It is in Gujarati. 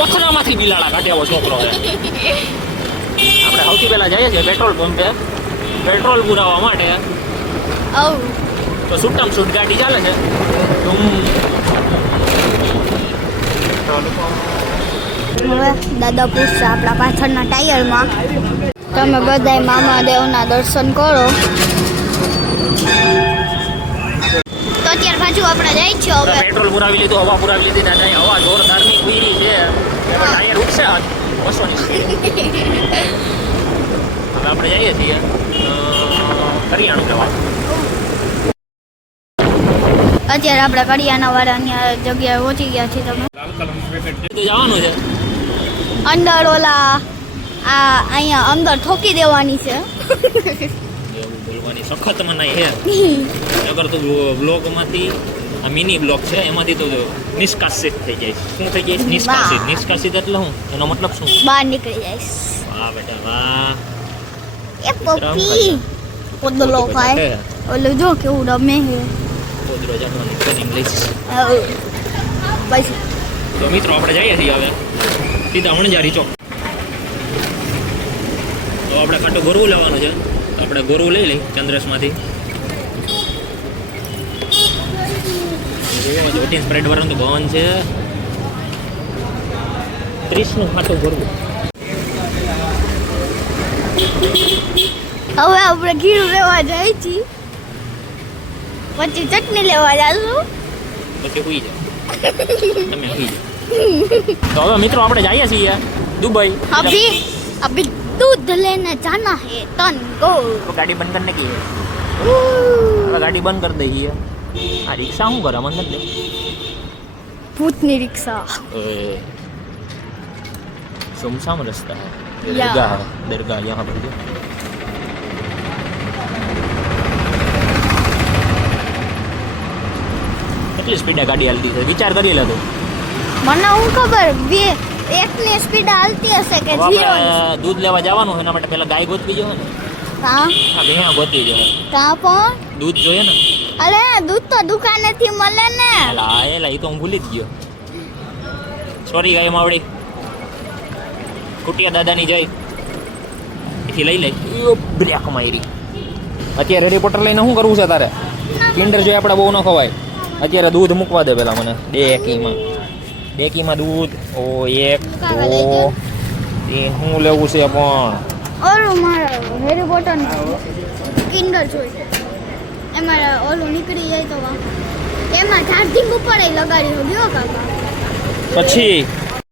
કોથળામાંથી બિલાડા કાઢે એવો છોકરો છે. આપણે સૌથી પહેલા જઈએ છીએ પેટ્રોલ પંપે પેટ્રોલ પુરાવવા માટે. તો છૂટમ છૂટ ગાડી ચાલે છે. હવે દાદા પૂછશે આપણા પાછળના ટાયરમાં. તમે બધાય મામાદેવના દર્શન કરો. તો અત્યાર પાછું આપણે જાય છે હવે. પેટ્રોલ પુરાવી લીધું, હવા પુરાવી લીધી. દાદા હવા જોરદારની ઉઈરી છે. ટાયર ઉઠશે બસોની. હવે આપણે જઈએ છીએ કરિયાણું લેવા. અત્યારે આપણે કરિયાના વાળાની જગ્યાએ પહોંચી ગયા છીએ. તમે જવાનું છે અંદર ઓલા અહીંયા અંદર ઠોકી દેવાની છે. એવું બોલવાની સખત મનાઈ છે. અગર તો બ્લોગમાંથી આ મિની બ્લોગ છે એમાંથી તો નિષ્કાસિત થઈ જાય. શું થઈ જાય? નિષ્કાસિત. નિષ્કાસિત એટલે શું? એનો મતલબ શું? બહાર નીકળી જાય. વાહ બેટા વાહ. એ પપ્પી કોદલો ખાય. ઓલું જો કેવું રમે છે. કોદરો જાણવાની ટ્રેનિંગ લઈશ. પછી તો મિત્રો આપણે જઈએ છીએ હવે સીધા વણજારી ચોક. તો આપણે ખાટું ગોરવું લેવાનું છે. આપણે ગોરવું લઈ લઈ ચંદ્રેશમાંથી. જોટીન સ્પ્રેડ વાળાનું તો બંધ છે. 30નું ખાટું ગોરવું. હવે આપણે ઘીરું લેવા જાય છીએ. પછી ચટણી લેવા જાશું. પછી હુઈ જાઓ. તમે હુઈ જાઓ. તો હવે મિત્રો આપણે જઈએ છીએ દુબઈ. अभी दूध लेने जाना है तनको. તો ગાડી બંધ કરીને કહીએ. હવે ગાડી બંધ કરી દઈએ. આ રિક્ષા શું કરે મને નથી. भूतनी रिक्शा. सुमसाम रास्ता है. या. दरगाह यहाँ पर जो કેટલી સ્પીડે ગાડી હાલતી છે વિચાર કરી લે. મને હું ખબર બે એકની સ્પીડ હાલતી હશે કે ઝીરો. દૂધ લેવા જવાનું એના માટે પેલા ગાય ગોતવી જોઈએ ને. હા ભેંસ ગોતવી જોઈએ. કા પણ દૂધ જોઈએ ને. અરે દૂધ તો દુકાનેથી મળે ને. એલા એ તો હું ભૂલી જ ગયો. સોરી ગાય માવડી. કુટિયા દાદાની જઈ એથી લઈ લઈ બ્રેક મારી. અત્યારે રિપોર્ટર લઈને શું કરવું છે તારે? કિન્ડર જોઈએ આપણે બહુ ન ખવાય. અત્યારે દૂધ મૂકવા દે પેલા મને. ડેકીમાં દૂધ. ઓ 1 2 3 શું લેવું છે પણ? ઓલું મારે હેરી પોટર કિન્ડર જોઈએ. એમાં ઓલું નીકળી જાય તો એમાં ચાર્જિંગ ઉપર લગાડી ગયો કાકા. પછી